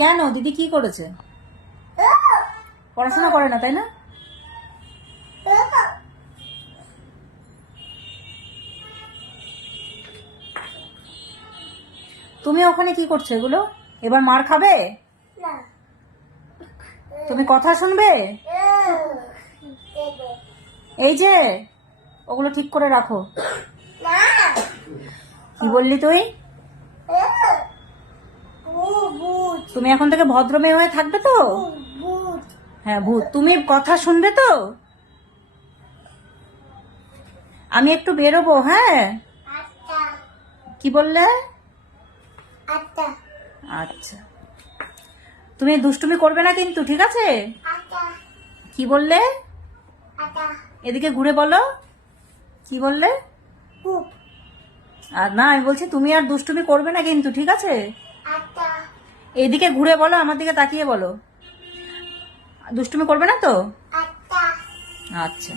কেন দিদি কি করেছে? পড়াশোনা করে না তাই না? তুমি ওখানে কি করছো এগুলো? এবার মার খাবে? তুমি কথা শুনবে? এই যে ওগুলো ঠিক করে রাখো। কি বললি তুই? তুমি এখন থেকে ভদ্র মেয়ে হয়ে থাকবে তো? হ্যাঁ ভূত। তুমি কথা শুনবে তো? আমি একটু বেরোবো। হ্যাঁ কি বললে? আচ্ছা তুমি দুষ্টুমি করবে না কিন্তু, ঠিক আছে? কি বললে? এদিকে ঘুরে বলো। কি বললে? আর না, আমি বলছি তুমি আর দুষ্টুমি করবে না কিন্তু, ঠিক আছে? এদিকে ঘুরে বলো, আমার দিকে তাকিয়ে বলো। দুষ্টুমি করবে না তো? আচ্ছা।